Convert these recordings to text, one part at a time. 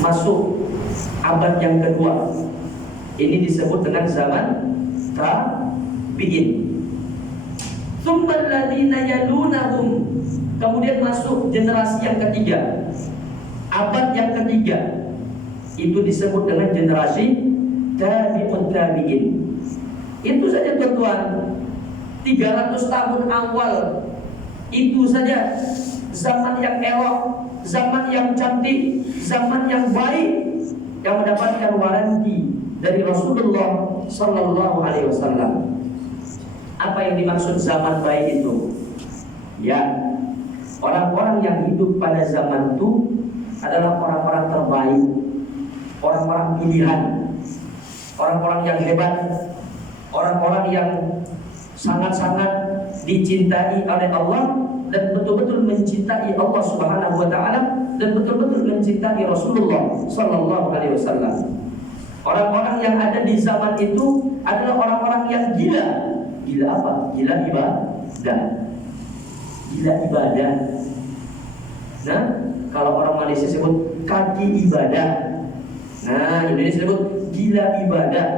masuk abad yang kedua. Ini disebut dengan zaman tabi'in. Tsummal ladzina yalunahum, kemudian masuk generasi yang ketiga, abad yang ketiga. Itu disebut dengan generasi tabi'ut tabi'in. Itu saja tuan-tuan, 300 tahun awal itu saja zaman yang elok, zaman yang cantik, zaman yang baik, yang mendapatkan waranti dari Rasulullah Sallallahu Alaihi Wasallam. Apa yang dimaksud zaman baik itu? Ya, orang-orang yang hidup pada zaman itu adalah orang-orang terbaik, orang-orang pilihan, orang-orang yang hebat, orang-orang yang sangat-sangat dicintai oleh Allah dan betul-betul mencintai Allah Subhanahu wa taala dan betul-betul mencintai Rasulullah sallallahu alaihi wasallam. Orang-orang yang ada di zaman itu adalah orang-orang yang gila. Gila apa? Gila ibadah. Gila ibadah. Nah, kalau orang Malaysia sebut kaki ibadah. Nah, Indonesia sebut gila ibadah.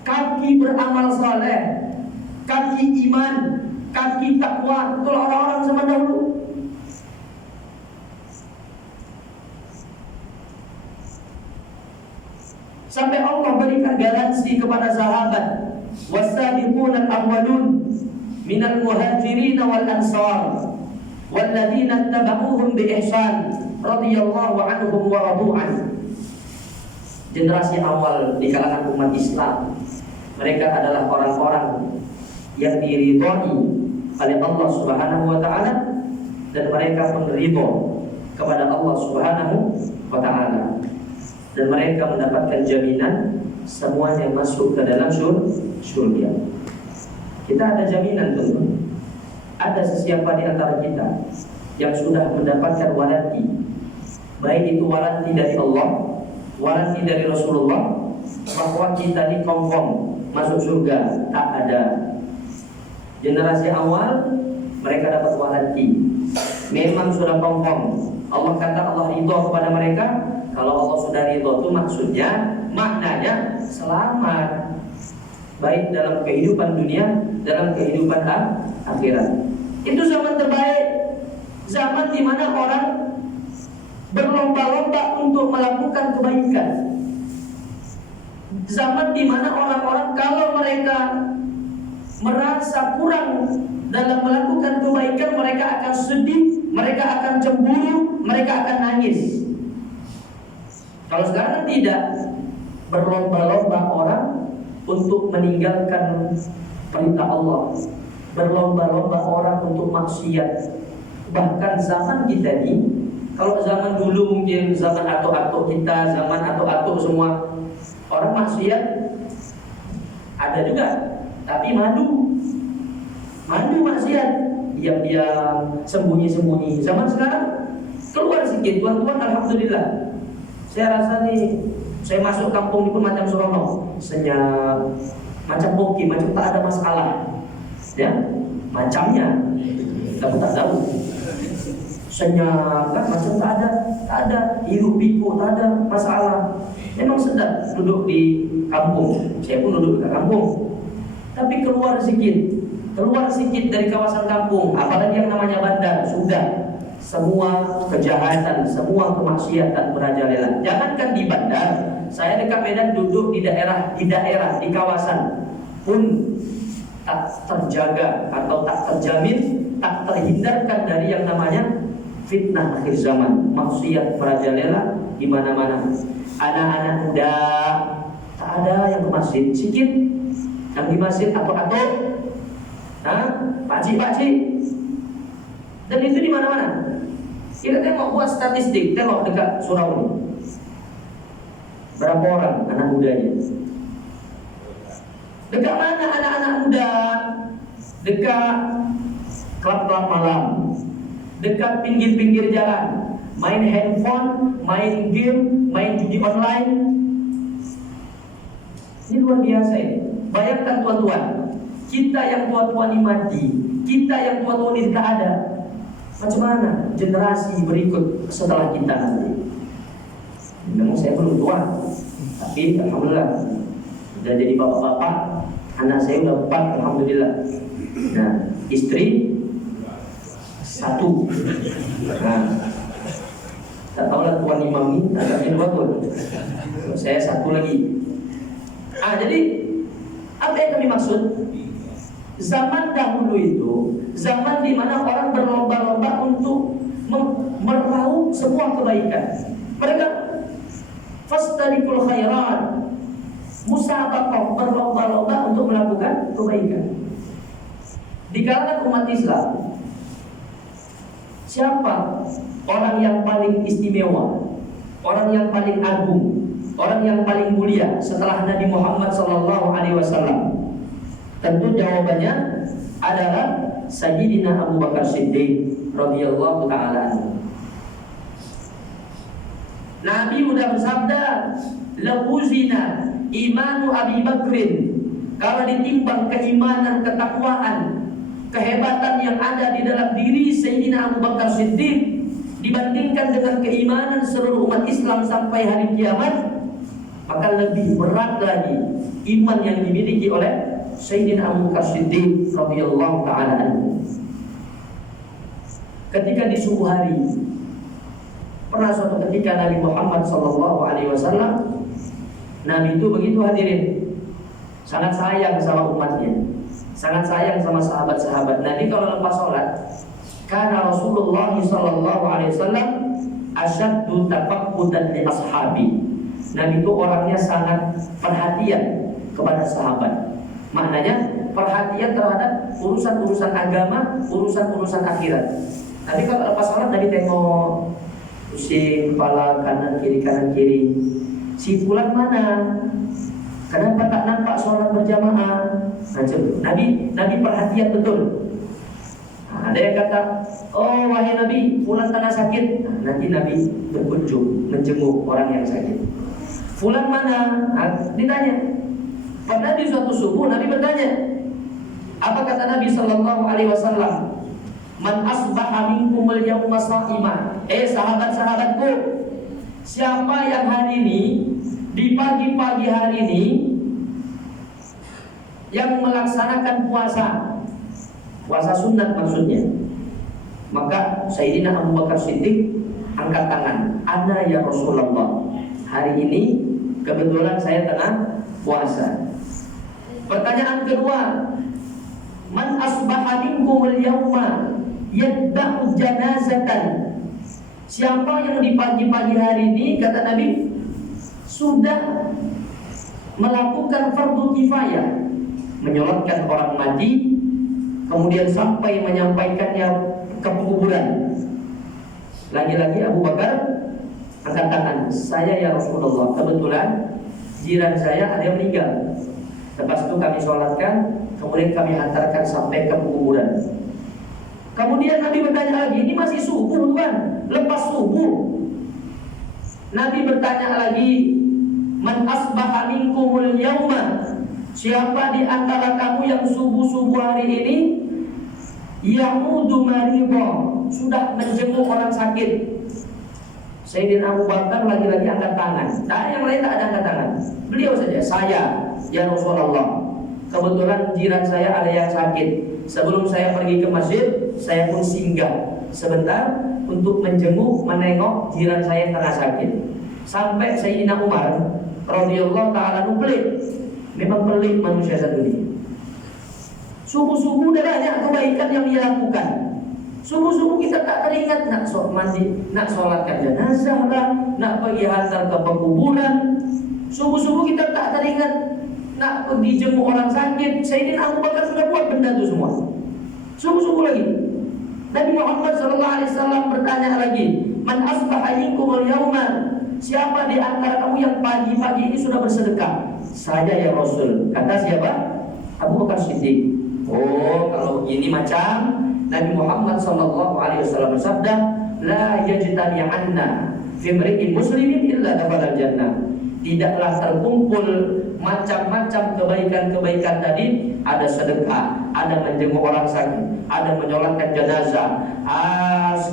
Kaki beramal saleh, kaki iman, kaki takwa. Itulah orang-orang zaman dahulu. Sampai Allah berikan garansi kepada sahabat, wasabiquna al-awwalun minal muhajirin wal ansar walladzina tabauhum bi ihsan radhiyallahu anhum wa radu an. Generasi awal di kalangan umat Islam, mereka adalah orang-orang yang diridhai oleh Allah Subhanahu wa taala dan mereka meridho kepada Allah Subhanahu wa taala. Dan mereka mendapatkan jaminan semuanya masuk ke dalam surga. Kita ada jaminan tentu. Ada sesiapa di antara kita yang sudah mendapatkan waranti, baik itu waranti dari Allah, waranti dari Rasulullah, bahwa kita ini confirm masuk surga. Tak ada. Generasi awal mereka dapat waranti, memang sudah confirm. Allah kata Allah ridho kepada mereka. Kalau Allah sudah ridho itu maksudnya, maknanya selamat, baik dalam kehidupan dunia, dalam kehidupan akhirat. Itu zaman terbaik, zaman di mana orang berlomba-lomba untuk melakukan kebaikan. Zaman di mana orang-orang kalau mereka merasa kurang dalam melakukan kebaikan, mereka akan sedih, mereka akan cemburu, mereka akan nangis. Kalau sekarang tidak, berlomba-lomba orang untuk meninggalkan perintah Allah, berlomba-lomba orang untuk maksiat. Bahkan zaman kita ini, kalau zaman dulu mungkin zaman atuk-atuk kita, zaman atuk-atuk semua orang maksiat ada juga, tapi madu maksiat, diam-diam, sembunyi-sembunyi. Zaman sekarang keluar sedikit, tuan-tuan, alhamdulillah. Saya rasa nih, saya masuk kampung ini pun macam seronok, senyap, macam hoki, macam tak ada masalah. Ya, macamnya, kamu tak tahu. Senyap kan, macam tak ada hiruk pikuk, tak ada masalah. Memang sedap duduk di kampung. Saya pun duduk di kampung. Tapi keluar sedikit dari kawasan kampung, apalagi yang namanya bandar, sudah semua kejahatan, semua kemaksiatan merajalela. Jangankan di bandar, saya dekat Medan duduk di daerah, di kawasan pun tak terjaga atau tak terjamin, tak terhindarkan dari yang namanya fitnah akhir zaman, maksiat merajalela di mana-mana. Anak-anak muda tak ada yang ke masjid, sedikit yang di masjid atuk-atuk, pakcik-pakcik, dan itu di mana-mana. Kita tengok, buat statistik, tengok dekat surau ini, berapa orang anak mudanya? Dekat mana anak-anak muda? Dekat klub-klub malam, dekat pinggir-pinggir jalan, main handphone, main game, main judi online. Ini luar biasa ini. Bayangkan tuan-tuan, kita yang tua-tua ini mati, kita yang tua-tua ini tak ada. Macam mana generasi berikut setelah kita nanti? Memang saya belum tua, tapi alhamdulillah sudah jadi bapak-bapak. Anak saya udah 4, alhamdulillah. Nah, istri 1. Nah, tak tahu lah tuan imam ini agaknya 2 pun. Saya 1 lagi. Jadi apa yang kami maksud? Zaman dahulu itu zaman di mana orang berlomba-lomba untuk meraup semua kebaikan. Mereka fastabiqul khairat, musabaqah, berlomba-lomba untuk melakukan kebaikan. Di kalangan umat Islam, siapa orang yang paling istimewa, orang yang paling agung, orang yang paling mulia setelah Nabi Muhammad SAW? Tentu jawabannya adalah Sayyidina Abu Bakar Siddiq radhiyallahu ta'ala anhu. Nabi sudah bersabda, "Laquzina imanu Abi Bakrin." Kalau ditimbang keimanan, ketakwaan, kehebatan yang ada di dalam diri Sayyidina Abu Bakar Siddiq dibandingkan dengan keimanan seluruh umat Islam sampai hari kiamat, maka lebih berat lagi iman yang dimiliki oleh Sayyidina Abu Bakar Siddiq radhiyallahu ta'ala anhu. Ketika di subuh hari, pernah suatu ketika Nabi Muhammad SAW, Nabi itu begitu hadirin, sangat sayang sama umatnya, sangat sayang sama sahabat-sahabat. Nabi kalau lepas sholat, karena Rasulullah SAW asyaddu tafaqqudan li ashabi. Nabi itu orangnya sangat perhatian kepada sahabat. Maknanya perhatian terhadap urusan-urusan agama, urusan-urusan akhirat. Tapi kalau lepas sholat Nabi tengok, pusing kepala kanan kiri. Si fulan mana? Kenapa tak nampak sholat berjamaah? Macam Nabi perhatian betul. Ada yang kata, oh wahai Nabi, fulan tengah sakit. Nanti Nabi berkunjung menjenguk orang yang sakit. Fulan mana? Ditanya. Pada di suatu subuh Nabi bertanya, apa kata Nabi SAW? Man asbaha minkumul yawma sha'ima. Sahabat-sahabatku, siapa yang hari ini, di pagi-pagi hari ini, yang melaksanakan puasa sunat maksudnya, maka Sayyidina Abu Bakar Siddiq angkat tangan, ana ya Rasulullah, hari ini kebetulan saya tengah puasa. Pertanyaan kedua, man asbaha minkumul yawma yadba'u janazatan. Siapa yang di pagi-pagi hari ini, kata Nabi, sudah melakukan fardu kifayah, menyolatkan orang mati, kemudian sampai menyampaikannya ke kuburan. Lagi-lagi Abu Bakar angkat tangan, saya ya Rasulullah, kebetulan jiran saya ada yang meninggal. Lepas itu kami sholatkan, kemudian kami hantarkan sampai ke kuburan. Kemudian Nabi bertanya lagi, ini masih subuh kan? Lepas subuh Nabi bertanya lagi, man asbaha minkumul yawma, siapa di antara kamu yang subuh-subuh hari ini yamudu maridho, sudah menjenguk orang sakit. Sayyidina Abu Bakar lagi-lagi angkat tangan. Yang lain tak ada angkat tangan. Beliau saja, saya ya Rasulullah, kebetulan jiran saya ada yang sakit. Sebelum saya pergi ke masjid, saya pun singgah sebentar untuk menjenguk, menengok jiran saya yang tengah sakit. Sampai Sayyidina Umar radhiyallahu ta'ala pelit. Memang pelit manusia satu ini. Subuh-subuh udah banyak kebaikan yang dia lakukan. Subuh-subuh kita tak teringat nak mandi, nak sholatkan jenazah lah, nak pergi hantar ke pekuburan. Subuh-subuh kita tak teringat nak pergi jenguk orang sakit. Sayyidina Abu Bakar sudah buat benda itu semua. Subuh-subuh lagi Nabi Muhammad SAW bertanya lagi, man asbaha minkumul yawma, siapa di antara kamu yang pagi-pagi ini sudah bersedekah? Saya ya Rasul. Kata siapa? Abu Bakar Siddiq. Oh, kalau ini macam Nabi Muhammad SAW bersabda, la yajtami'anna fi imri'in muslimin illa dakhala al-jannah. Tidaklah terkumpul macam-macam kebaikan-kebaikan tadi, ada sedekah, ada menjenguk orang sakit, ada menyolatkan jenazah,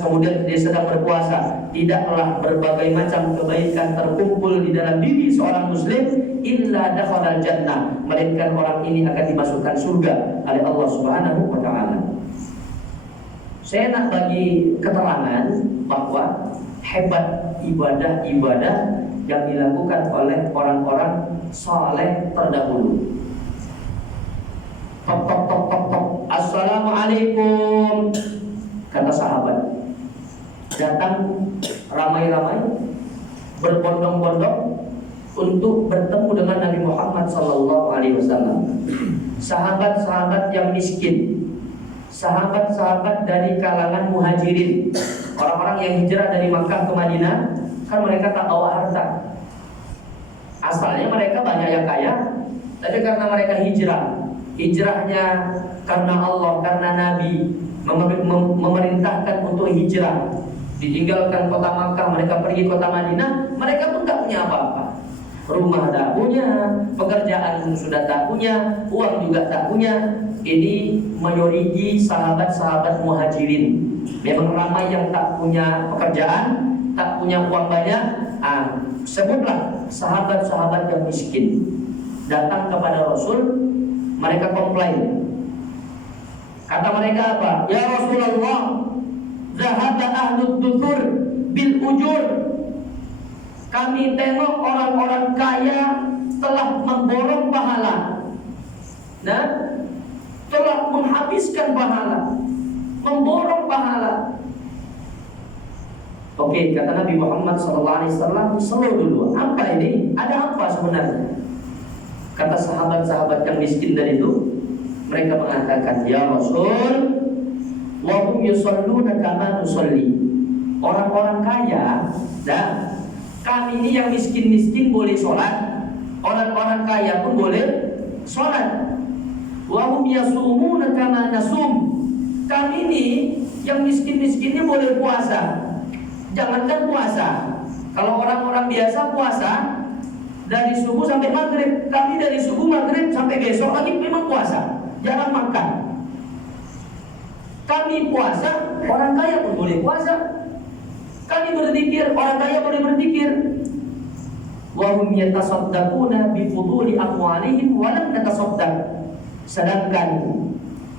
kemudian dia sedang berpuasa, tidaklah berbagai macam kebaikan terkumpul di dalam diri seorang muslim illa dakhalal jannah, melainkan orang ini akan dimasukkan surga oleh Allah Subhanahu wa taala. Saya nak bagi keterangan bahwa hebat ibadah-ibadah yang dilakukan oleh orang-orang saleh terdahulu. Tok tok tok tok tok, assalamualaikum, kata sahabat. Datang ramai-ramai, berbondong-bondong untuk bertemu dengan Nabi Muhammad SAW. Sahabat-sahabat yang miskin, sahabat-sahabat dari kalangan muhajirin, orang-orang yang hijrah dari Makkah ke Madinah, kan mereka tak bawa harta. Asalnya mereka banyak yang kaya, tapi karena mereka hijrahnya karena Allah, karena Nabi memerintahkan untuk hijrah, ditinggalkan kota Makkah, mereka pergi kota Madinah, mereka pun tak punya apa-apa. Rumah tak punya, pekerjaan sudah tak punya, uang juga tak punya. Ini mayoriti sahabat-sahabat muhajirin. Memang ramai yang tak punya pekerjaan, tak punya uang banyak. Sebutlah sahabat-sahabat yang miskin datang kepada Rasul, mereka komplain. Kata mereka apa? Ya Rasulullah, zahaba ahlud duthur bil ujur. Kami tengok orang-orang kaya telah memborong pahala, telah menghabiskan pahala, memborong pahala. Oke, kata Nabi Muhammad SAW, slow dulu. Apa ini? Ada apa sebenarnya? Kata sahabat-sahabat yang miskin dari itu, mereka mengatakan, ya Rasul, wa hum yusalluna kama nusalli. Orang-orang kaya, kami ini yang miskin-miskin boleh sholat, orang-orang kaya pun boleh sholat. Wa hum yasumuna kama nasum. Kami ini yang miskin-miskinnya boleh puasa. Jangankan puasa, kalau orang-orang biasa puasa dari subuh sampai maghrib, kami dari subuh maghrib sampai besok lagi memang puasa, jangan makan. Kami puasa, orang kaya pun boleh puasa. Kami berzikir, orang kaya boleh berzikir. Wa hum yatasaddaquna bi fuduli amwalihim wa lam natasaddaq. Sedangkan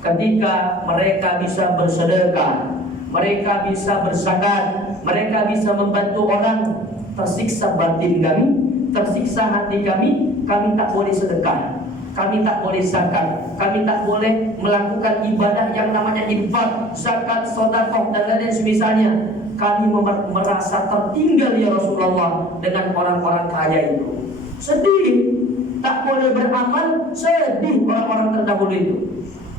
ketika mereka bisa bersedekah, mereka bisa berzakat, mereka bisa membantu orang, tersiksa batin kami, tersiksa hati kami tak boleh sedekah, kami tak boleh zakat, kami tak boleh melakukan ibadah yang namanya infak, zakat, sedekah dan lain-lain semisalnya. Kami merasa tertinggal ya Rasulullah dengan orang-orang kaya itu. Sedih, tak boleh beramal, sedih orang-orang terdahulu itu.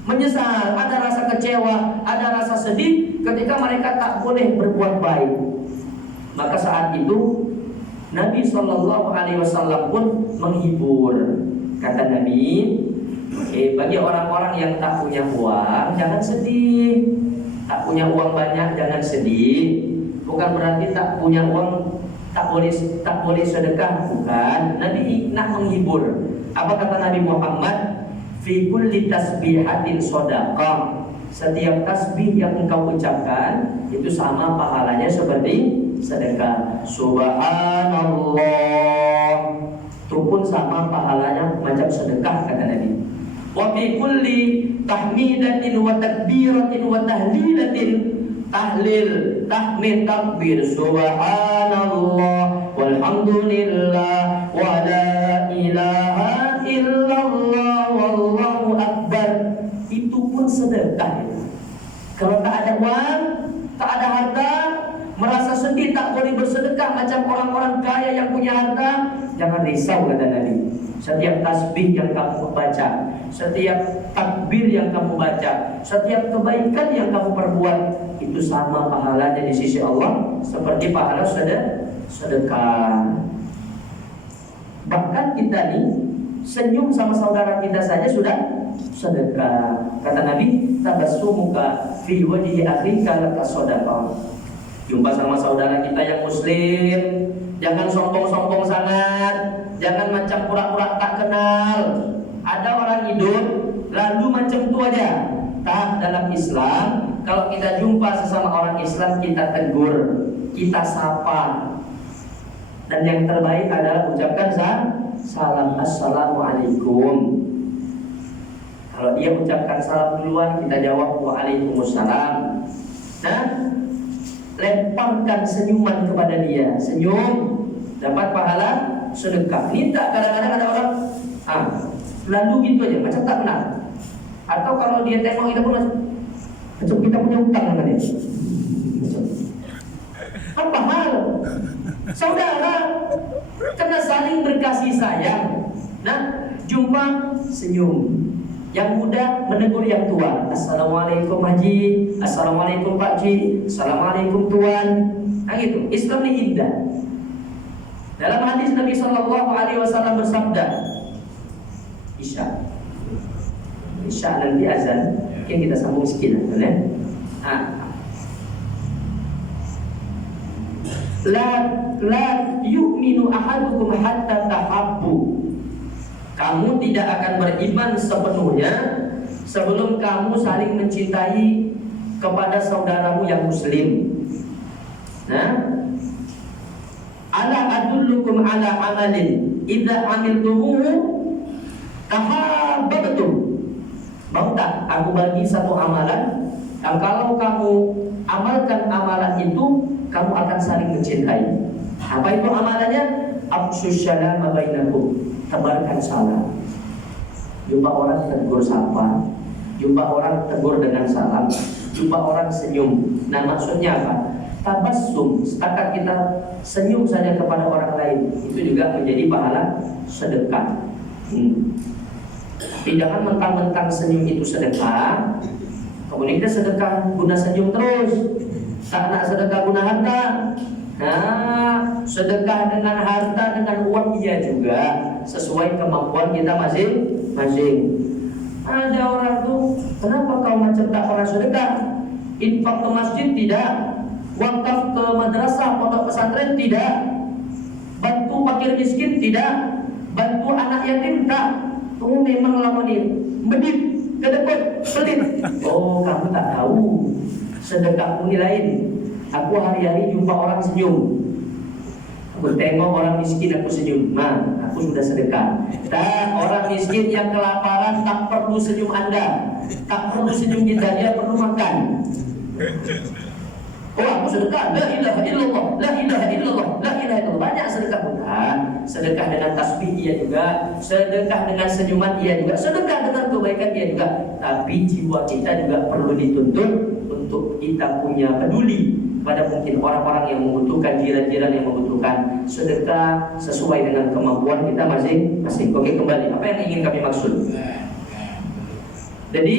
Menyesal, ada rasa kecewa, ada rasa sedih ketika mereka tak boleh berbuat baik. Maka saat itu Nabi SAW pun menghibur. Kata Nabi, bagi orang-orang yang tak punya uang, jangan sedih. Tak punya uang banyak, jangan sedih. Bukan berarti tak punya uang tak boleh sedekah, bukan. Nabi nak menghibur. Apa kata Nabi Muhammad? Fi kulli tasbihatin shadaqah. Setiap tasbih yang engkau ucapkan itu sama pahalanya seperti sedekah. Subhanallah, itu pun sama pahalanya macam sedekah, kata Nabi. Wa fi kulli tahmidatin wa takbiratin wa tahlilatin, tahlil, tahmid, takbir, subhanallah walhamdulillah wa la ilaha illallah wallahu akbar, itu pun sedekah. Kalau tak ada uang, tak ada harta, merasa sedih tak boleh bersedekah macam orang-orang kaya yang punya harta, jangan risau, kata Nabi. Setiap tasbih yang kamu baca, setiap takbir yang kamu baca, setiap kebaikan yang kamu perbuat, itu sama pahalanya di sisi Allah seperti pahala sedekah. Bahkan kita nih senyum sama saudara kita saja sudah sedekah. Kata Nabi, tabassumuka fi wajhi akhika laka shadaqah. Jumpa sama saudara kita yang muslim, jangan sombong-sombong sangat, jangan macam pura-pura tak kenal. Ada orang hidup lalu macam itu aja, Tak, dalam Islam kalau kita jumpa sesama orang Islam kita tegur, kita sapa. Dan yang terbaik adalah ucapkan salam, assalamualaikum. Kalau dia ucapkan salam duluan, kita jawab waalaikumsalam. Nah, lemparkan senyuman kepada dia. Senyum, dapat pahala sedekah. Ini tak, kadang-kadang ada orang lalu gitu aja, macam tak kenal. Atau kalau dia tengok kita pun macam kita punya hutang dengan dia. Apa hal? Saudara, karena saling berkasih sayang. Nah, jumpa senyum. Yang muda menegur yang tua. Assalamualaikum Haji, assalamualaikum Pak Ji, assalamualaikum Tuan. Nah gitu. Islam ini indah. Dalam hadis Nabi Sallallahu Alaihi Wasallam bersabda, Isya nanti azan, mungkin kita sambung sedikit, ya. La yu'minu ahadukum hatta tahabbu. Kamu tidak akan beriman sepenuhnya sebelum kamu saling mencintai kepada saudaramu yang muslim. Nah, ala adullukum ala amalin idza amiltumuhu tahabbtum. Mau tak aku bagi satu amalan yang kalau kamu amalkan amalan itu kamu akan saling mencintai. Apa itu amalannya? Afsyus syalama bainakum. Tebarkan salam. Jumpa orang tegur sapa, jumpa orang tegur dengan salam, jumpa orang senyum. Nah maksudnya apa? Tabassum, setakat kita senyum saja kepada orang lain, itu juga menjadi pahala sedekah. Jangan mentang-mentang senyum itu sedekah, kemudian kita sedekah guna senyum terus. Tak nak sedekah guna harta. Nah, sedekah dengan harta, dengan uang iya juga, sesuai kemampuan kita masing-masing. Ada orang tuh, kenapa kau macam tak orang sedekah? Infak ke masjid tidak, wakaf ke madrasah, pondok pesantren tidak, bantu fakir miskin tidak, bantu anak yatim tak. Oh memang lama nih, medit, kedekut, pelit. Oh kamu tak tahu, sedekahmu ini lain. Aku hari-hari jumpa orang senyum, aku tengok orang miskin aku senyum. Nah, aku sudah sedekah. Dan orang miskin yang kelaparan tak perlu senyum Anda, tak perlu senyum kita, dia perlu makan. Oh aku sedekah, la ilaha illallah, la ilaha illallah, la ilaha illallah. Banyak sedekah bukan? Sedekah dengan tasbih iya juga, sedekah dengan senyuman iya juga, sedekah dengan kebaikan iya juga. Tapi jiwa kita juga perlu dituntut untuk kita punya peduli pada mungkin orang-orang yang membutuhkan, jiran-jiran yang membutuhkan. Sedekah sesuai dengan kemampuan kita masing-masing. Oke, kembali apa yang ingin kami maksud. Jadi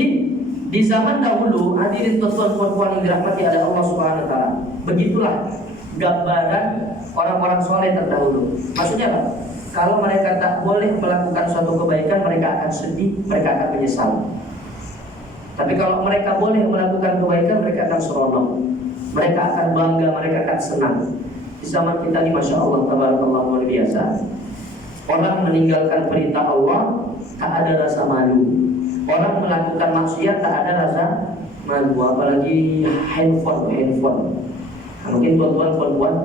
di zaman dahulu, hadirin tuan-tuan yang dirahmati oleh Allah Subhanahu wa taala, begitulah gambaran orang-orang soleh terdahulu. Maksudnya apa? Kalau mereka tak boleh melakukan suatu kebaikan, mereka akan sedih, mereka akan menyesal. Tapi kalau mereka boleh melakukan kebaikan, mereka akan seronok, mereka akan bangga, mereka akan senang. Di zaman kita ini Masya Allah, tabarakallah, luar biasa. Orang meninggalkan perintah Allah tak ada rasa malu. Orang melakukan maksiat tak ada rasa malu. Apalagi handphone. Mungkin tuan-tuan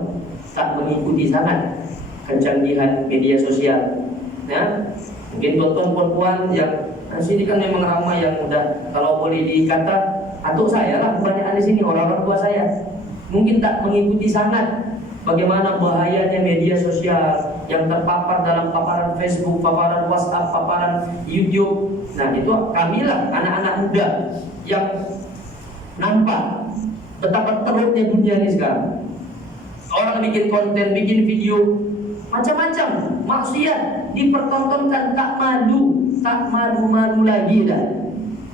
tak mengikuti sangat kecanggihan media sosial. Ya, mungkin tuan-tuan yang sini kan memang ramai yang udah, kalau boleh dikata, atau saya lah kebanyakan di sini orang-orang tua saya mungkin tak mengikuti sangat bagaimana bahayanya media sosial yang terpapar dalam paparan Facebook, paparan WhatsApp, paparan YouTube. Nah itu kamilah anak-anak muda yang nampak betapa teruknya dunia ini sekarang. Orang bikin konten, bikin video macam-macam maksiat dipertontonkan, tak malu lagi dah.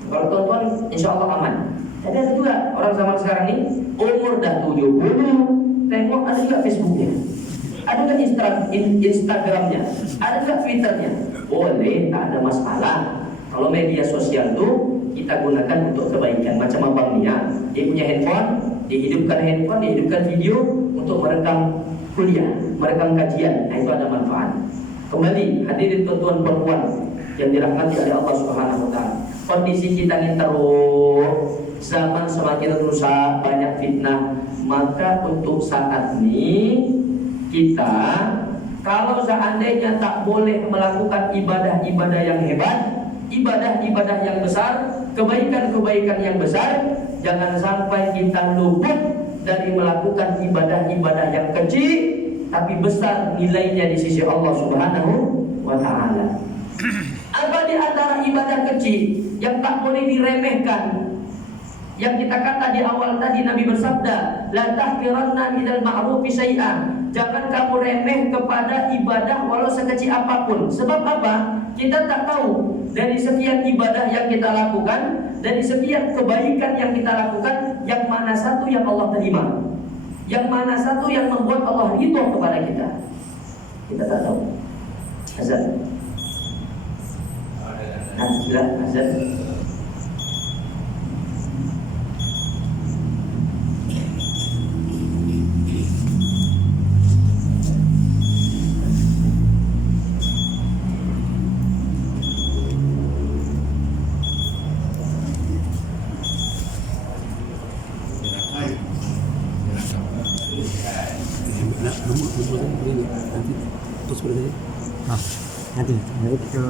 Kalau tuan-tuan insya Allah aman. Jadi ada juga orang zaman sekarang ini umur dah 70, tengok ada juga Facebooknya, ada juga Instagramnya, ada juga Twitternya. Boleh, tak ada masalah. Kalau media sosial itu kita gunakan untuk kebaikan. Macam abang ni ya, dia punya handphone, dihidupkan video untuk merekam kuliah, merekam kajian. Nah itu ada manfaat. Kembali hadirin tuan-tuan perempuan yang dirahmati oleh Allah Subhanahu wa taala. kondisi kita ini teruk, zaman semakin rusak, banyak fitnah, maka untuk saat ini kita kalau seandainya tak boleh melakukan ibadah-ibadah yang hebat, ibadah-ibadah yang besar, kebaikan-kebaikan yang besar, jangan sampai kita luput dari melakukan ibadah-ibadah yang kecil tapi besar nilainya di sisi Allah Subhanahu wa ta'ala. Apa di antara ibadah kecil yang tak boleh diremehkan? Yang kita kata di awal tadi, Nabi bersabda, la tahqiranna minal ma'rufi syai'an. Jangan kamu remeh kepada ibadah walau sekecil apapun. Sebab apa? Kita tak tahu dari sekian ibadah yang kita lakukan, dari sekian kebaikan yang kita lakukan, yang mana satu yang Allah terima, yang mana satu yang membuat Allah ridho kepada kita. Kita tak tahu. Azan. Azan. Nanti kita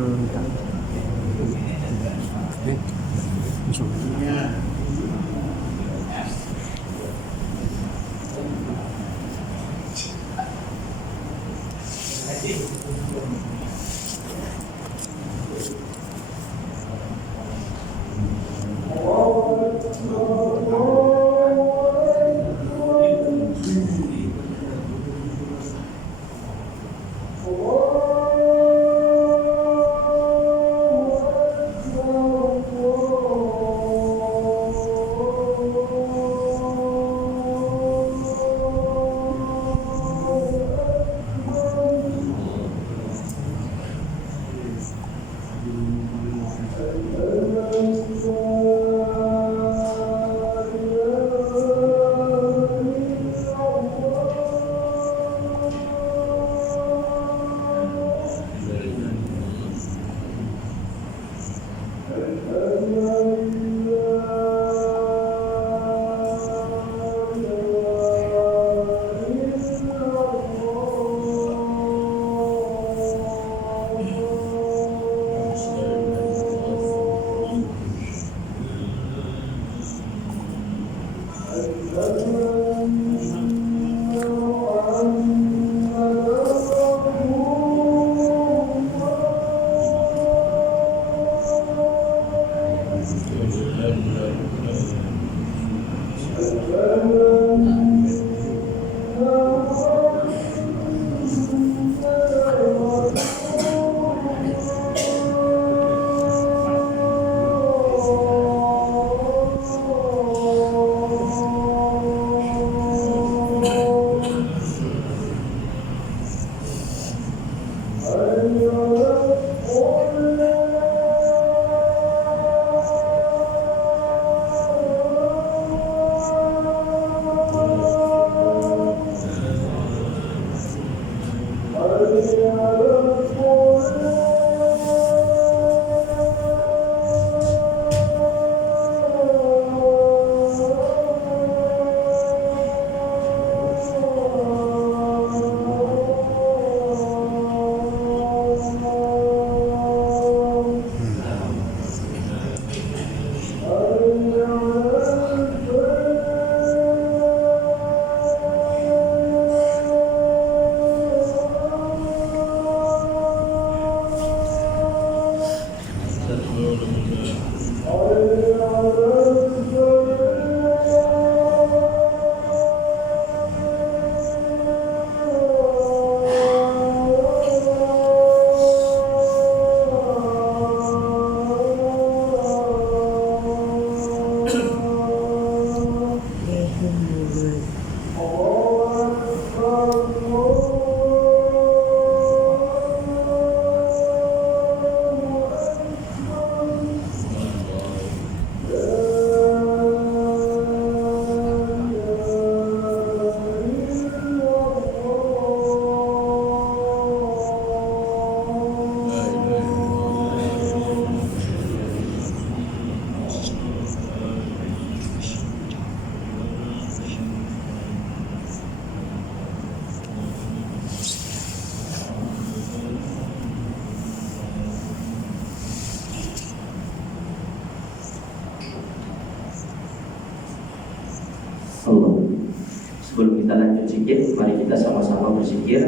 kita lanjut zikir. Mari kita sama-sama berzikir.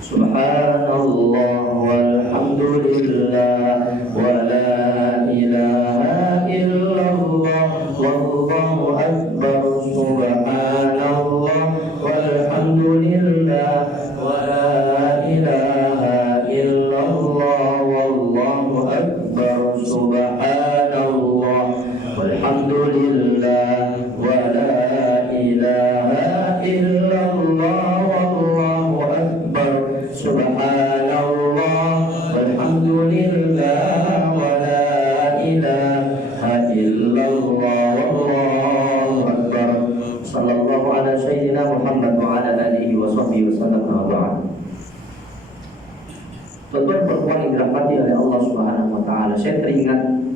Subhanallah walhamdulillah wa la ilaha illallah wallahu akbar. Subhanallah walhamdulillah wa la ilaha illallah wallahu akbar. Subhanallah walhamdulillah wa la ilaha illallah wallahu akbar. Subhanallah walhamdulillah wa la ilaha illallah wallahu akbar. Sallallahu ala sayyidina Muhammad wa ala alihi wa sahbihi wasallam. Tuan-tuan perempuan yang dirahmati oleh Allah Subhanahu wa taala, saya teringat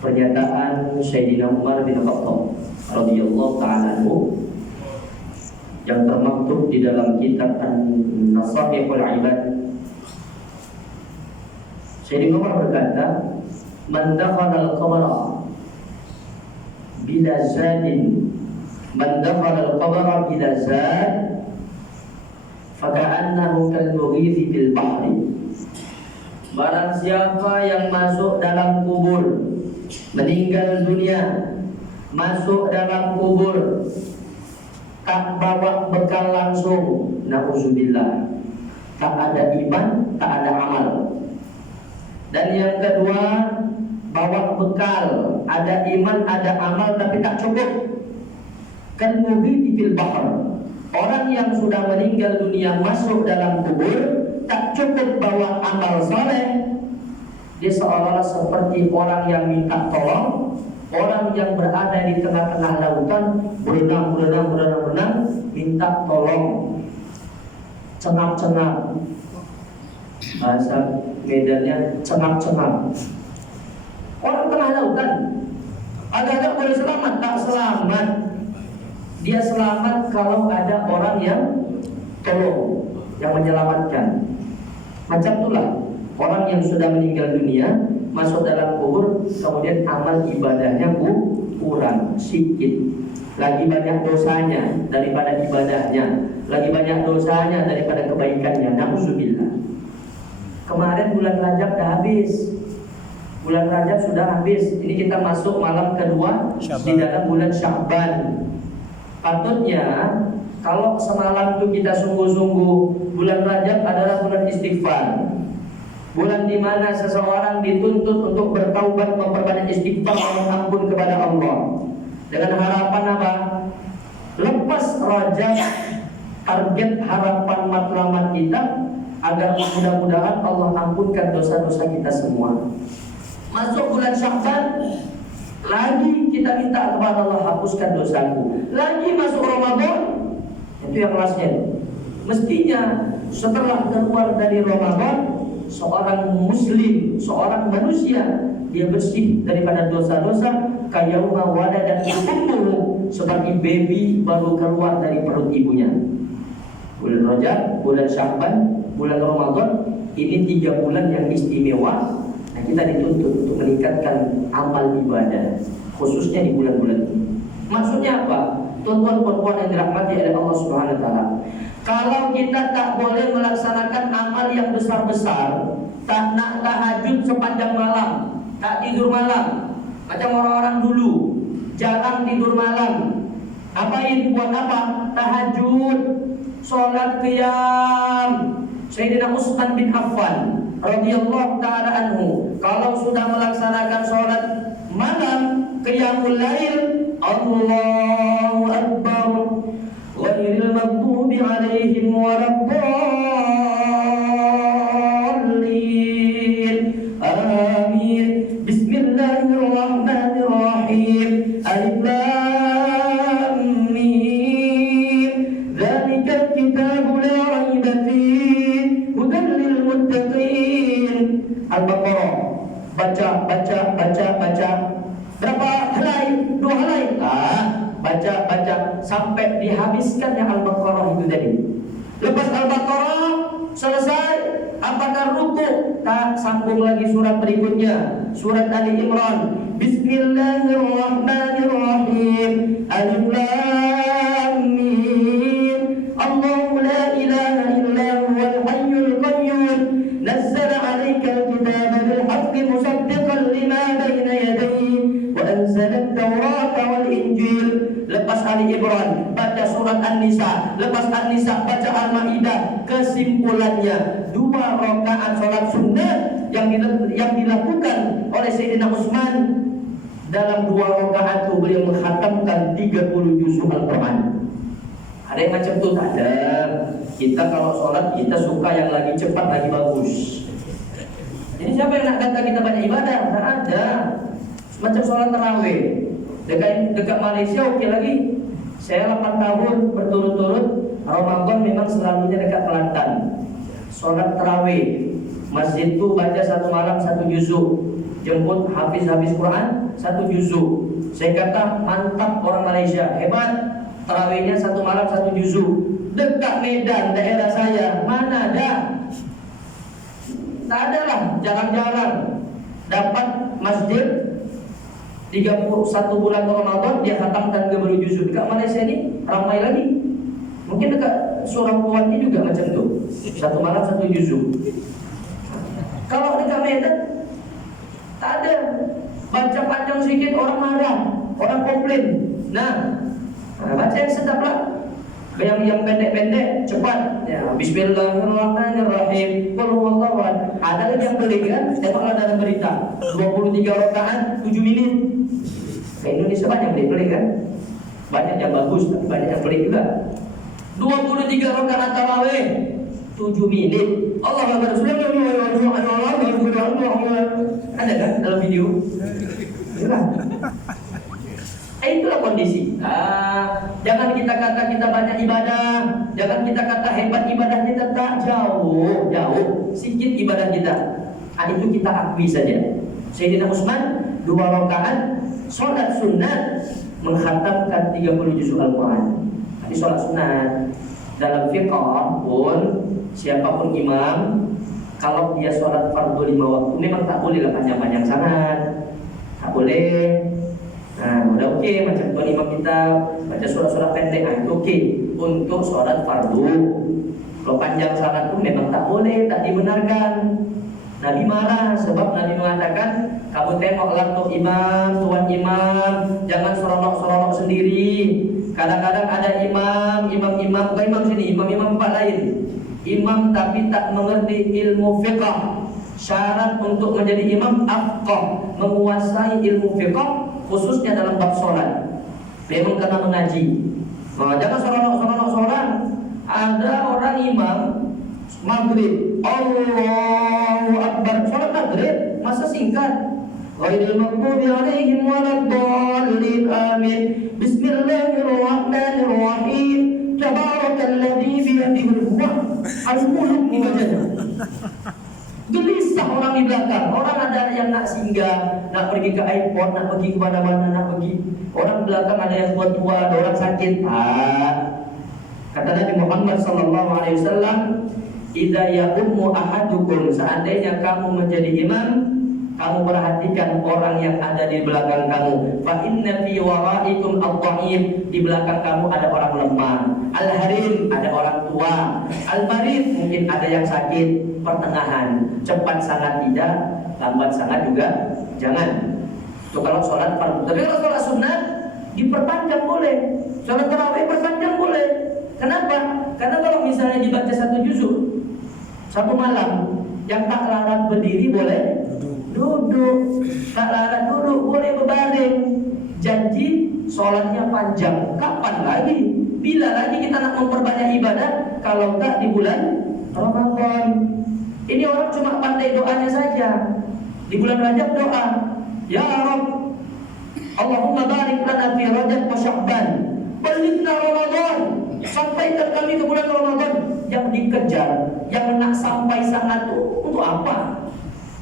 pernyataan Sayyidina Umar bin Khattab radhiyallahu taala anhu yang termaktub di dalam kitab An-Nasaihul Ibad. Sayyidina Umar berkata, "Man dakhala al-qabra bila zadin, man dakhala al-qabra bila zad, faka'annahu kal-mughithi bil bahri." Barang siapa yang masuk dalam kubur, meninggal dunia, masuk dalam kubur, tak bawa bekal langsung, na'udzubillah, tak ada iman, tak ada amal. Dan yang kedua, bawa bekal, ada iman, ada amal, tapi tak cukup. Kan muhiti fil bahr, orang yang sudah meninggal dunia masuk dalam kubur, tak cukup bawa amal saleh, dia seolah-olah seperti orang yang minta tolong, orang yang berada di tengah-tengah lautan, berenang, minta tolong, cengap-cengap, bahasa Medannya cengap-cengap. Orang tengah lautan, agak-agak boleh selamat, tak selamat. Dia selamat kalau ada orang yang tolong, yang menyelamatkan. Macam itulah orang yang sudah meninggal dunia masuk dalam kubur, kemudian amal ibadahnya kurang, sedikit, lagi banyak dosanya daripada ibadahnya, lagi banyak dosanya daripada kebaikannya. Na'udzubillah. Kemarin bulan Rajab dah habis, bulan Rajab sudah habis. Ini kita masuk malam kedua di dalam bulan Sya'ban. Patutnya kalau semalam itu kita sungguh-sungguh, bulan Rajab adalah bulan istighfar, bulan di mana seseorang dituntut untuk bertaubat, memperbanyak istighfar, mohon ampun kepada Allah. Dengan harapan apa? Lepas Rajab, target harapan matlamat kita agar mudah-mudahan Allah ampunkan dosa-dosa kita semua. Masuk bulan Sya'ban, lagi kita minta kepada Allah, hapuskan dosaku. Lagi masuk Ramadan, itu yang kelasnya. Mestinya setelah keluar dari Ramadan, seorang muslim, seorang manusia, dia bersih daripada dosa-dosa, kayauma waladat ummuhu, seperti baby baru keluar dari perut ibunya. Bulan Rajab, bulan Sya'ban, bulan Ramadan, ini 3 bulan yang istimewa. Nah, kita dituntut untuk meningkatkan amal ibadah, khususnya di bulan-bulan ini. Maksudnya apa? Tuan-tuan perempuan yang dirahmati oleh Allah Subhanahu wa taala, kalau kita tak boleh melaksanakan amal yang besar-besar, tak nak tahajud sepanjang malam, tak tidur malam, macam orang-orang dulu jarang tidur malam. Apain? Buat apa? Tahajud, sholat qiyam. Sayyidina Utsman bin Affan radhiyallahu taala anhu, kalau sudah melaksanakan sholat malam, qiyamul lail, Allahu Akbar, ghairil maghdubi alaihim waladdallin, amin. Bismillahirrahmanirrahim. Alif lam mim. Dzalikal kitabu la raiba fihi, hudan lil muttaqin. Al-Baqarah. Baca. Berapa helai? 2 helai. Baca sampai dihabiskan yang Al-Baqarah itu tadi. Lepas Al-Baqarah selesai, apakah ruku? Tak, sambung lagi surat berikutnya, surat Ali Imran. Bismillahirrahmanirrahim. Alif lam mim. lepas An-Nisa baca Al-Maidah. Kesimpulannya 2 rakaat sholat sunnah yang dilakukan oleh Sayyidina Utsman. Dalam 2 rakaat itu beliau menghatamkan 30 juz Al-Quran. Ada yang macam itu? Tak ada. Kita kalau sholat kita suka yang lagi cepat lagi bagus. Jadi siapa yang nak kata kita banyak ibadah? Tak ada. Macam sholat tarawih dekat Malaysia oke lagi. Saya 8 tahun berturut-turut Ramadan memang selalunya dekat Kelantan. Sholat tarawih masjid itu baca 1 malam 1 juzuk. Jemput habis Quran 1 juzuk. Saya kata mantap orang Malaysia, hebat. Tarawihnya 1 malam 1 juzuk. Dekat Medan daerah saya mana ada? Tak ada lah, jarang-jarang dapat masjid 31 bulan Ramadan dia khatamkan 30 juzuk. Dekat Malaysia ini ramai lagi. Mungkin dekat Surau Tuan ini juga macam tu. 1 malam 1 juzuk. Kalau dekat Medan tak ada. Baca panjang sedikit orang marah, orang komplain. Nah, baca yang sedap lah. Yang pendek-pendek cepat. Ya, Bismillahirrahmanirrahim. Qul huwallahu ahad. Ada lagi yang beli kan? Tengoklah dalam berita. 23 rakaat 7 minit. Ke Indonesia banyak beli kan? Banyak yang bagus tapi banyak yang beli juga. 23 rakaat tarawih 7 minit. Allah Akbar. Ada kan dalam video? Itulah kondisi. Jangan kita kata kita banyak ibadah, jangan kita kata hebat ibadah kita, tak jauh sedikit ibadah kita. Itu kita akui saja. Sayyidina Utsman 2 rakaat sholat sunat menghatamkan 30 juz Al-Quran. Ini sholat sunat. Dalam fiqh pun siapapun imam, kalau dia sholat fardu 5 waktu memang tak boleh lah panjang-panjang sangat, tak boleh. Nah, udah oke macam tuan imam kita baca surat-surat pendek, itu oke untuk sholat fardu. Kalau panjang sangat pun memang tak boleh, tak dibenarkan. Nabi marah sebab Nabi mengatakan, kamu tengoklah tuh imam, tuan imam, jangan seronok-seronok sendiri. Kadang-kadang ada imam bukan imam sini, imam tempat lain. Imam tapi tak mengerti ilmu fiqh. Syarat untuk menjadi imam afqah, menguasai ilmu fiqh khususnya dalam bab sholat. Memang kena mengaji. Jangan seronok sholat. Ada orang imam maghrib, Allahu Akbar, sholat maghrib masa singkat. Ghairil maghdubi alaihim waladdallin, amin. Bismillahirrahmanirrahim. Tabarakalladzi biyadihi al-mulk dibacanya. Gelisah orang di belakang. Orang ada yang nak singgah, nak pergi ke airport, nak pergi ke mana-mana, nak pergi. Orang belakang ada yang tua-tua, ada orang sakit. Kata Nabi Muhammad SAW, idza ya'ummu ahadukum, seandainya kamu menjadi imam, kamu perhatikan orang yang ada di belakang kamu. Fa inna fi waraikum ad-dha'if, di belakang kamu ada orang lemah. Al-harim, ada orang tua. Al-marid, mungkin ada yang sakit. Pertengahan, cepat sangat tidak, lambat sangat juga jangan. Itu kalau sholat fardu. Tapi kalau sholat sunat diperpanjang boleh. Sholat tarawih perpanjang boleh. Kenapa? Karena kalau misalnya dibaca 1 juzuk 1 malam, yang tak larang berdiri boleh duduk, tak larang duduk boleh berbaring. Janji sholatnya panjang. Kapan lagi? Bila lagi kita nak memperbanyak ibadah kalau tak di bulan Ramadan? Ini orang cuma pandai doanya saja. Di bulan Rajab doa, ya Rabb, Allahumma barik lana fi Rajab wa Sya'ban, balighna Ramadan. Sampaikan kami ke bulan Ramadan. Yang dikejar, yang nak sampai sangat itu untuk apa?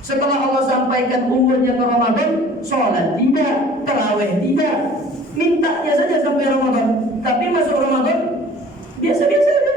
Setelah Allah sampaikan umurnya ke Ramadan, sholat tidak, tarawih tidak, mintanya saja sampai Ramadan. Tapi masuk Ramadan biasa-biasa saja.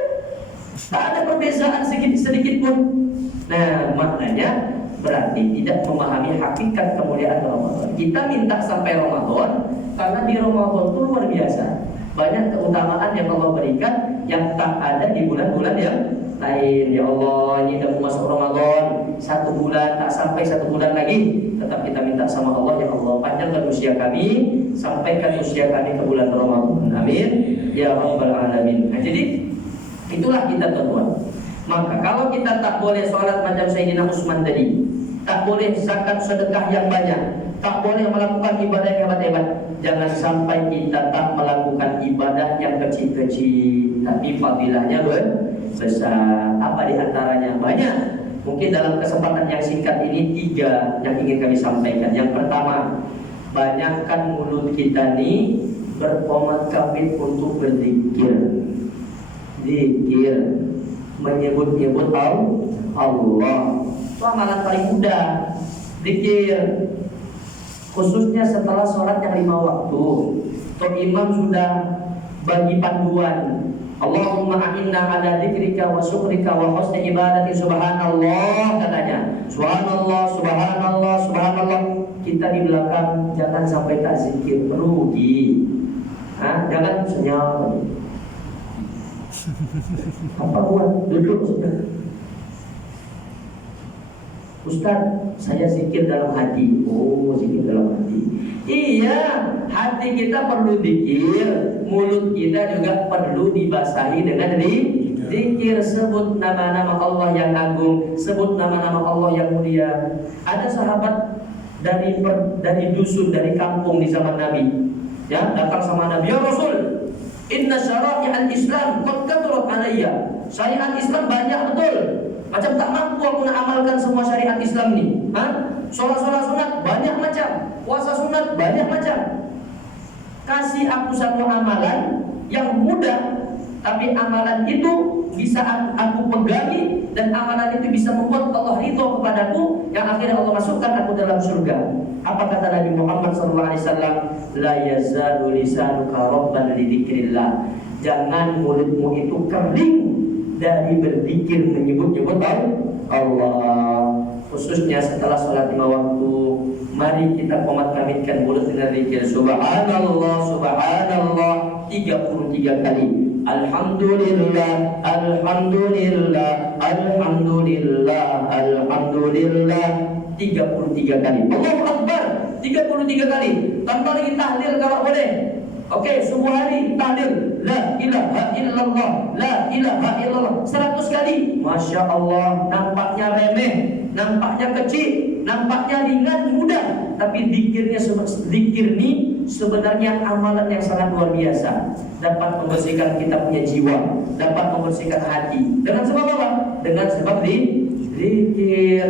Tak ada perbezaan sedikit pun. Nah, maknanya berarti tidak memahami hakikat kemuliaan Ramadan. Kita minta sampai Ramadan karena di Ramadan itu luar biasa. Banyak keutamaan yang Allah berikan yang tak ada di bulan-bulan yang lain. Ya Allah, ini udah mau masuk Ramadan, 1 bulan tak sampai 1 bulan lagi, tetap kita minta sama Allah, ya Allah panjangkan usia kami, sampaikan usia kami ke bulan Ramadan. Amin ya rabbal alamin. Nah, jadi itulah kita tuan-tuan. Maka kalau kita tak boleh sholat macam Sayyidina Utsman tadi, tak boleh zakat sedekah yang banyak, tak boleh melakukan ibadah yang hebat-hebat, jangan sampai kita tak melakukan ibadah yang kecil-kecil tapi fadilahnya besar. Apa diantaranya? Banyak. Mungkin dalam kesempatan yang singkat ini 3 yang ingin kami sampaikan. Yang pertama, banyakkan mulut kita nih berkomat-kamit untuk berzikir. Zikir, menyebut-nyebut Allah. Itu amalan paling mudah. Zikir, khususnya setelah sholat yang 5 waktu. Toh imam sudah bagi panduan, Allahumma a'inna ala dzikrika wa syukrika wa husni ibadati, subhanallah katanya. Subhanallah, subhanallah, subhanallah. Kita di belakang jangan sampai tak zikir, rugi. Jangan senyum. Apa buat? Duduk Ustaz, saya zikir dalam hati. Oh, zikir dalam hati. Iya, hati kita perlu zikir, mulut kita juga perlu dibasahi dengan zikir. Sebut nama-nama Allah yang agung, sebut nama-nama Allah yang mulia. Ada sahabat dari dusun, dari kampung di zaman Nabi, ya, datang sama Nabi, ya Rasul, inna syara'i al-Islam qad kathurat alayya. Syariat Islam banyak betul, macam tak mampu aku nak amalkan semua syariat Islam ni. Solat-solat sunat banyak macam, puasa sunat banyak macam. Kasih aku satu amalan yang mudah, tapi amalan itu bisa aku pegangi, dan amalan itu bisa membuat Allah ridho kepadaku, yang akhirnya Allah masukkan aku dalam surga. Apa kata Nabi Muhammad SAW? La yazalu lisanuka rabban lidzikrillah. Jangan mulutmu itu kering dari berzikir, menyebut-nyebut Allah. Khususnya setelah sholat 5 waktu, mari kita komat-kamitkan mulut dengan zikir. Subhanallah, subhanallah 33 kali. Alhamdulillah, alhamdulillah, alhamdulillah, alhamdulillah 33 kali. Allahu Akbar 33 kali. Tambah lagi tahlil kalau boleh. Oke, subuh hari tahlil la ilaha illallah, la ilaha illallah 100 kali. Masya Allah, nampaknya remeh, nampaknya kecil, nampaknya ringan, mudah, tapi zikir ini sebenarnya amalan yang sangat luar biasa. Dapat membersihkan kita punya jiwa, dapat membersihkan hati. Dengan sebab apa? Dengan sebab zikir.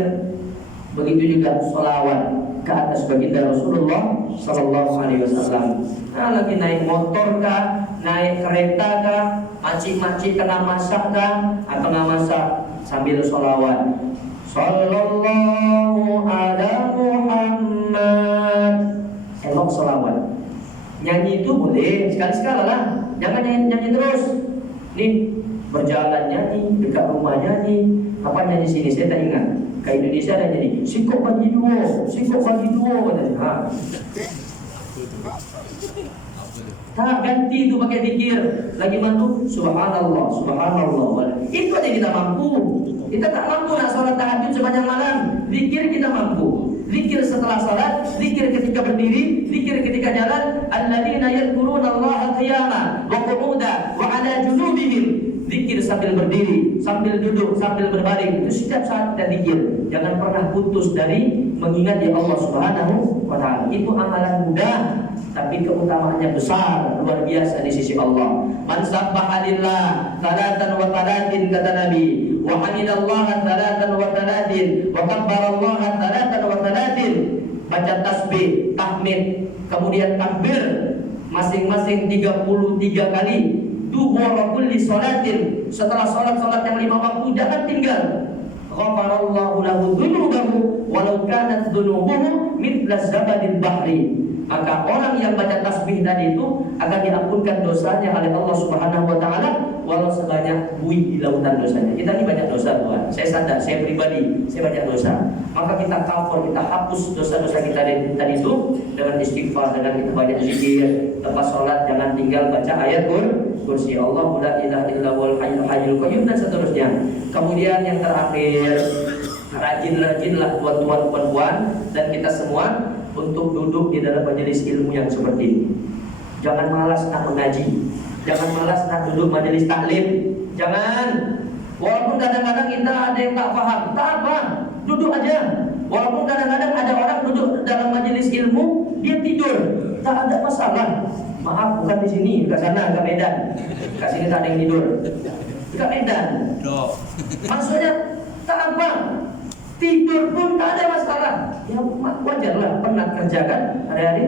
Begitu juga sholawat ke atas baginda Rasulullah Sallallahu Alaihi Wasallam. Lagi naik motor kah, naik kereta kah, macik-macik tengah masak kah, tengah masak sambil sholawat. Sallallahu ala Muhammad. Elok sholawat. Nyanyi itu boleh sekali-sekala lah, jangan nyanyi terus. Nih berjalan nyanyi, dekat rumah nyanyi, apa nyanyi sini saya tak ingat. Ke Indonesia ada nyanyi sikok bagi dua, sikok bagi dua katanya. Tak ganti itu pakai zikir. Lagi mantu subhanallah, subhanallah. Itu aja kita mampu. Kita tak mampu nak sholat tahajud sepanjang malam. Zikir kita mampu. Zikir setelah salat, zikir ketika berdiri, zikir ketika jalan. Alladzina yadhkuruna Allaha qiyaman wa qu'udan wa 'ala junubihim. Zikir sambil berdiri, sambil duduk, sambil berbaring. Itu setiap saat kita zikir. Jangan pernah putus dari mengingat ya Allah Subhanahu wa ta'ala. Itu amalan mudah, tapi keutamaannya besar, luar biasa di sisi Allah. Man sabbaha lillah salatan wa talatin, kata Nabi, wa hamidallaha salatan wa talatin, wa kabbarallaha salatan wa talatin. Baca tasbih, tahmid, kemudian takbir masing-masing 33 kali. Dubura kulli sholatin, setelah sholat yang 5 waktu jangan tinggal. Ghafarallahu lahu dzunubahu walau kanat dzunubuhu mithla zabadil bahri. Maka orang yang baca tasbih tadi itu akan diampunkan dosanya oleh Allah Subhanahu wa ta'ala walau sebanyak buih di lautan dosanya. Kita ini banyak dosa, Tuhan. Saya sadar, saya pribadi, saya banyak dosa. Maka kita cover, kita hapus dosa-dosa kita tadi itu dengan istighfar, dengan kita banyak zikir. Lepas sholat jangan tinggal baca ayat Qur'an. kursi Allah, la ilaha illallahul hayyul qayyum, dan seterusnya. Kemudian yang terakhir, rajin-rajinlah tuan-tuan puan-puan dan kita semua untuk duduk di dalam majelis ilmu yang seperti ini. Jangan malas nak mengaji, jangan malas nak duduk majelis taklim, jangan. Walaupun kadang-kadang kita ada yang tak paham, tak apa, duduk aja. Walaupun kadang-kadang ada orang duduk dalam majelis ilmu, dia tidur, tak ada masalah. Maaf, bukan di sini, dekat sana, dekat Medan. Dekat sini tak ada yang tidur. Dekat Medan. Maksudnya tak apa, tidur pun tak ada masalah. Ya wajarlah, penat kerja kan hari-hari.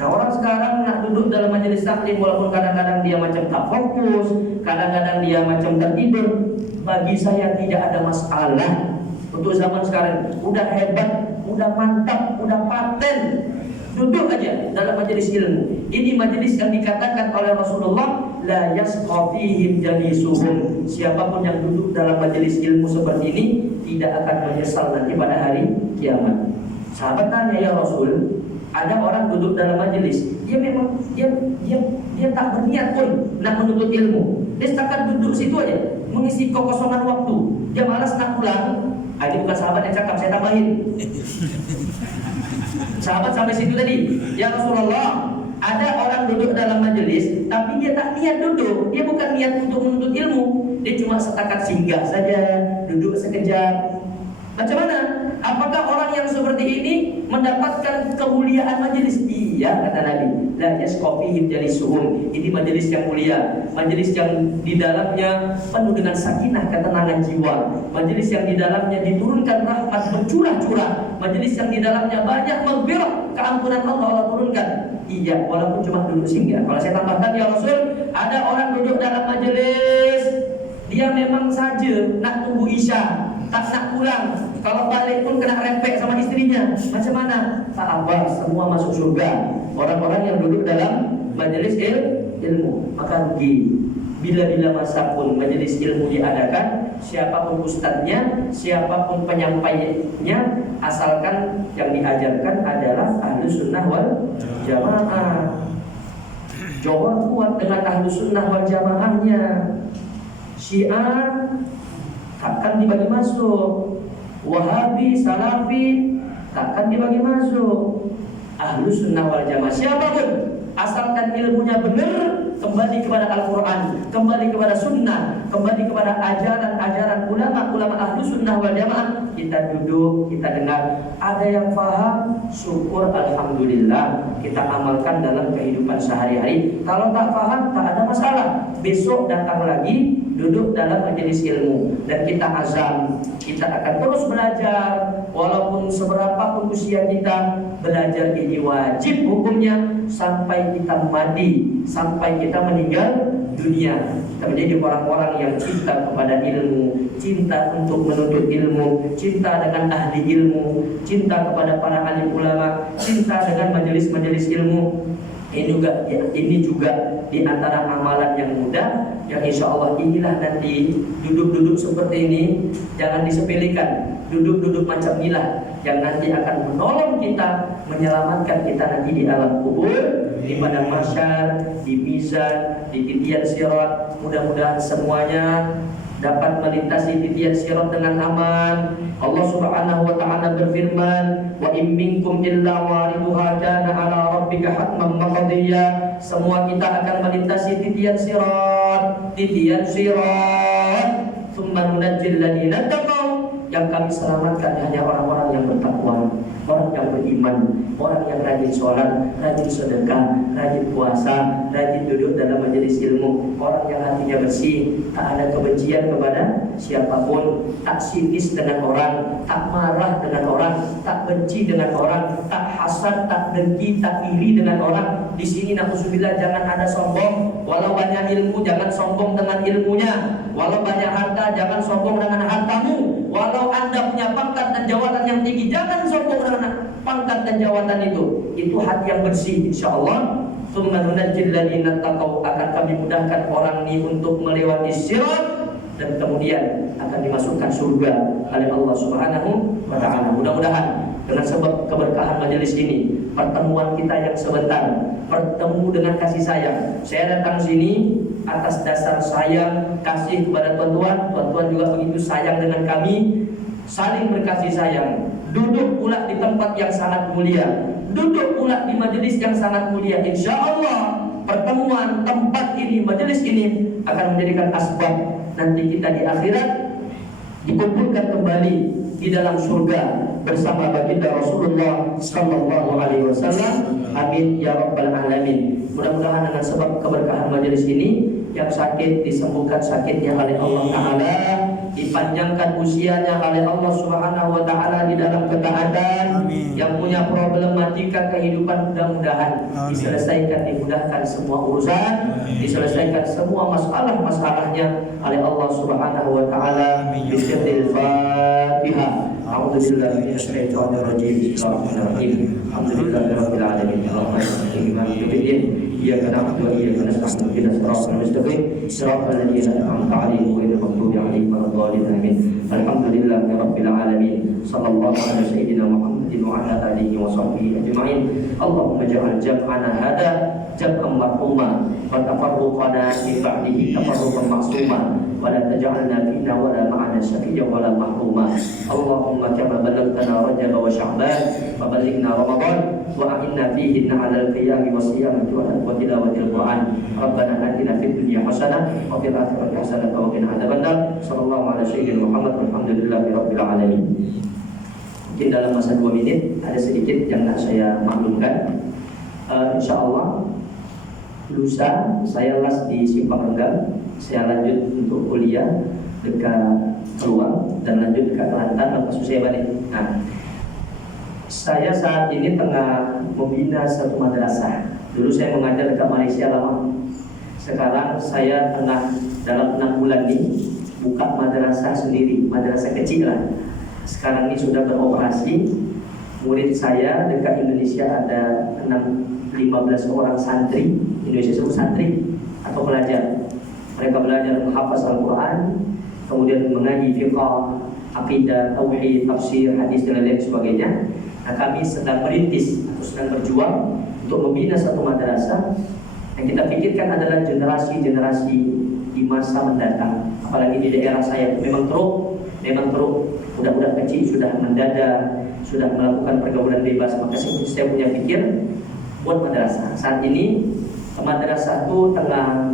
Nah, orang sekarang nak duduk dalam majelis taklim, walaupun kadang-kadang dia macam tak fokus, kadang-kadang dia macam tertidur, bagi saya tidak ada masalah. Untuk zaman sekarang udah hebat, udah mantap, udah paten. Duduk aja dalam majelis ilmu. Ini majelis yang dikatakan oleh Rasulullah, la yasqafihim jalisuhum. Siapapun yang duduk dalam majelis ilmu seperti ini tidak akan menyesal nanti pada hari kiamat. Sahabat tanya, ya Rasul, ada orang duduk dalam majelis, dia memang dia tak berniat pun nak menuntut ilmu. Dia setakat duduk situ aja, mengisi kekosongan waktu. Dia malas nak pulang. Ini bukan sahabat yang cakap, saya tambahin. Sahabat sampai situ tadi, ya Rasulullah, ada orang duduk dalam majelis, tapi dia tak niat duduk. Dia bukan niat untuk menuntut ilmu. Dia cuma setakat singgah saja, duduk sekejap. Macam mana? Apakah orang yang seperti ini mendapatkan kemuliaan majelis? Iya, kata Nabi. La yasqafihim jalisuhum. Ini majelis yang mulia, majelis yang di dalamnya penuh dengan sakinah, ketenangan jiwa, majelis yang di dalamnya diturunkan rahmat bercurah-curah, majelis yang di dalamnya banyak maghfirah, keampunan Allah turunkan. Iya, walaupun cuma duduk singgah. Kalau saya tambahkan, ya Rasul, ada orang duduk dalam majelis, dia memang saja nak tunggu isya, tak nak pulang. Kalau balik pun kena rempek sama istrinya. Macam mana? Tak apa, semua masuk surga. Orang-orang yang duduk dalam majelis ilmu, maka rugi. Bila-bila masa pun majelis ilmu diadakan, siapapun ustadznya, siapapun penyampainya, asalkan yang diajarkan adalah Ahlus Sunnah wal Jamaah. Jangan kuat dengan Ahlus Sunnah wal Jamaahnya. Syiah takkan dibagi masuk, Wahabi, Salafi takkan dibagi masuk. Ahlus Sunnah wal Jamaah siapapun, asalkan ilmunya benar, kembali kepada Al-Quran, kembali kepada Sunnah, kembali kepada ajaran-ajaran ulama-ulama Ahlus Sunnah wal Jamaah, kita duduk, kita dengar. Ada yang faham, syukur, alhamdulillah, kita amalkan dalam kehidupan sehari-hari. Kalau tak faham, tak ada masalah. Besok datang lagi, duduk dalam majelis ilmu, dan kita azam, kita akan terus belajar. Walaupun seberapa pun usia kita, belajar ini wajib hukumnya sampai kita mati, sampai kita meninggal dunia. Kita menjadi orang-orang yang cinta kepada ilmu, cinta untuk menuntut ilmu, cinta dengan ahli ilmu, cinta kepada para alim ulama, cinta dengan majelis-majelis ilmu. Ini juga di antara amalan yang mudah, yang insya Allah inilah nanti duduk-duduk seperti ini jangan disepelekan. Duduk-duduk macam inilah yang nanti akan menolong kita, menyelamatkan kita nanti di alam kubur, di padang mahsyar, di mizan, di titian sirat. Mudah-mudahan semuanya dapat melintasi titian sirat dengan aman. Allah Subhanahu wa taala berfirman, "Wa in minkum illa wariduha kana 'ala rabbika hatman maqdiyya." Semua kita akan melintasi titian sirat, tsumma nunajjil ladina taqaw. Yang kami selamatkan hanya orang-orang yang bertakwa, orang yang beriman, orang yang rajin sholat, rajin sedekah, rajin puasa, rajin duduk dalam majelis ilmu, orang yang hatinya bersih, tak ada kebencian kepada siapapun, tak sinis dengan orang, tak marah dengan orang, tak benci dengan orang, tak hasad, tak dengki, tak iri dengan orang. Di sini na'udzubillah jangan ada sombong. Walau banyak ilmu, jangan sombong dengan ilmunya. Walau banyak harta, jangan sombong dengan hartamu. Walau Anda punya pangkat dan jawatan yang tinggi, jangan sombong dengan pangkat dan jawatan itu. Itu hati yang bersih, insyaallah. Tsumma nunajjil ladina taqaw, akan kami mudahkan orang ini untuk melewati sirat, dan kemudian akan dimasukkan surga oleh Allah Subhanahu wa taala. Mudah-mudahan dengan sebab keberkahan majelis ini, pertemuan kita yang sebentar bertemu dengan kasih sayang. Saya datang sini atas dasar sayang, kasih kepada tuan-tuan. Tuan-tuan juga begitu sayang dengan kami, saling berkasih sayang. Duduk pula di tempat yang sangat mulia, duduk pula di majelis yang sangat mulia. Insya Allah pertemuan tempat ini, majelis ini akan menjadikan asbab nanti kita di akhirat dikumpulkan kembali di dalam surga bersama baginda Rasulullah sallallahu alaihi wasallam. Amin ya rabbal alamin. Mudah-mudahan dengan sebab keberkahan majelis ini, yang sakit disembuhkan sakitnya oleh Allah Ta'ala, dipanjangkan usianya oleh Allah Subhanahu wa Ta'ala di dalam ketaatan. Yang punya problematika kehidupan mudah-mudahan diselesaikan, dimudahkan semua urusan, diselesaikan semua masalah-masalahnya oleh Allah Subhanahu wa Ta'ala. Bismillahirrahmanirrahim. A'udzu billahi minasyaitonir rajim. Bismillahirrahmanirrahim. Alhamdulillahirabbil alamin. Arrahmanirrahim. Maliki yaumiddin. Iyyaka na'budu wa iyyaka nasta'in. Ihdinas siratal mustaqim. Siratal ladzina an'amta 'alaihim ghairil maghdubi 'alaihim waladdallin. Amin. Alhamdulillahirabbil alamin. Sallallahu ala sayyidina Muhammadin wa ala alihi wa sahbihi ajma'in. Allahumma ja'al jam'ana hada jam'an marhuma wa tafarruqana min ba'dihi tafarruqan ma'suma wa la taj'alna fina wa la ma'ana syaqiyyan wa la mahruma. Allahumma kama ballaghtana Rajab wa Sya'ban fa ballighna Ramadan wa a'inna fihi 'ala al-qiyam wa siyam wa tilawatil Qur'an. Rabbana atina fid dunya hasanah wa fil akhirati hasanah wa qina adzabannar. Sallallahu alaihi sayyidina Muhammad walhamdulillahirabbil alamin. Mungkin dalam masa 2 menit ada sedikit yang nak saya maklumkan. Insyaallah lusa saya las di Simpang Renggang, saya lanjut untuk kuliah dekat Keluang dan lanjut dekat Kelantan, lepas saya balik. Nah, saya saat ini tengah membina satu madrasah. Dulu saya mengajar dekat Malaysia lama. Sekarang saya tengah dalam 6 bulan ini buka madrasah sendiri, madrasah kecil lah. Sekarang ini sudah beroperasi. Murid saya dekat Indonesia ada 15 orang santri. Indonesia sebut santri atau pelajar. Mereka belajar menghafaz Al-Quran, kemudian mengaji fiqh, akidah, tauhid, tafsir, hadis dan lain sebagainya. Nah, kami sedang merintis atau sedang berjuang untuk membina satu madrasah yang kita pikirkan adalah generasi-generasi di masa mendatang. Apalagi di daerah saya memang teruk budak-budak kecil sudah mendadak, sudah melakukan pergaulan bebas. Maka saya punya pikir buat madrasah. Saat ini madrasah itu tengah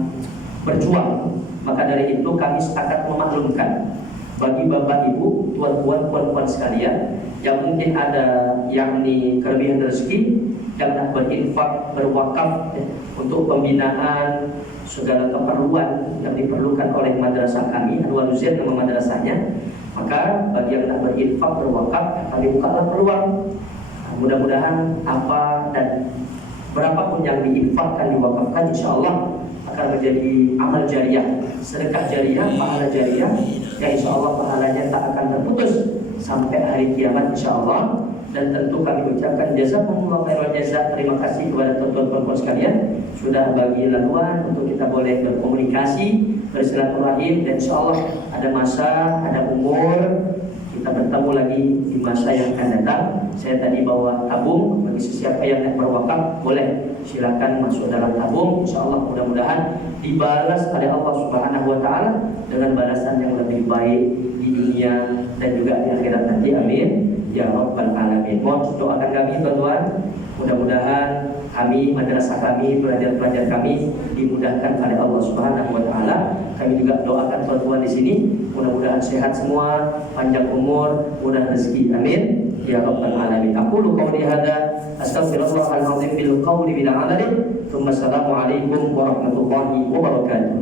berjuang. Maka dari itu kami sepakat memaklumkan bagi bapak ibu, tuan-tuan, puan-puan sekalian yang mungkin ada yakni kelebihan rezeki yang nak berinfak, berwakaf untuk pembinaan segala keperluan yang diperlukan oleh madrasah kami, Anwar Zain nama madrasahnya. Maka bagi yang nak berinfak, berwakaf, kami bukalah peluang. Mudah-mudahan apa dan berapapun yang diinfakkan, diwakafkan, insya Allah akan menjadi amal jariah, sedekah jariah, pahala jariah yang insya Allah pahalanya tak akan terputus sampai hari kiamat insya Allah. Dan tentu kami ucapkan jazakumullah khairal jazaa. Terima kasih kepada tuan-tuan sekalian sudah bagi laluan untuk kita boleh berkomunikasi, bersilaturahim, dan insya Allah ada masa, ada umur kita bertemu lagi di masa yang akan datang. Saya tadi bawa tabung bagi sesiapa yang nak berwakaf, boleh silakan masuk dalam tabung. Insya Allah mudah-mudahan dibalas oleh Allah Subhanahu wa Ta'ala dengan balasan yang lebih baik di dunia dan juga di akhirat nanti. Amin ya rabbal alamin. Mohon doakan kami tuan-tuan, mudah-mudahan kami, madrasah kami, pelajar-pelajar kami dimudahkan oleh Allah Subhanahu wa Ta'ala. Kami juga doakan tuan-tuan di sini mudah-mudahan sehat semua, panjang umur, mudah rezeki. Amin ya rabbal alamin. Aqulu qawli hadza astaghfirullahal azim bil qawli bil amali. Assalamualaikum warahmatullahi wabarakatuh.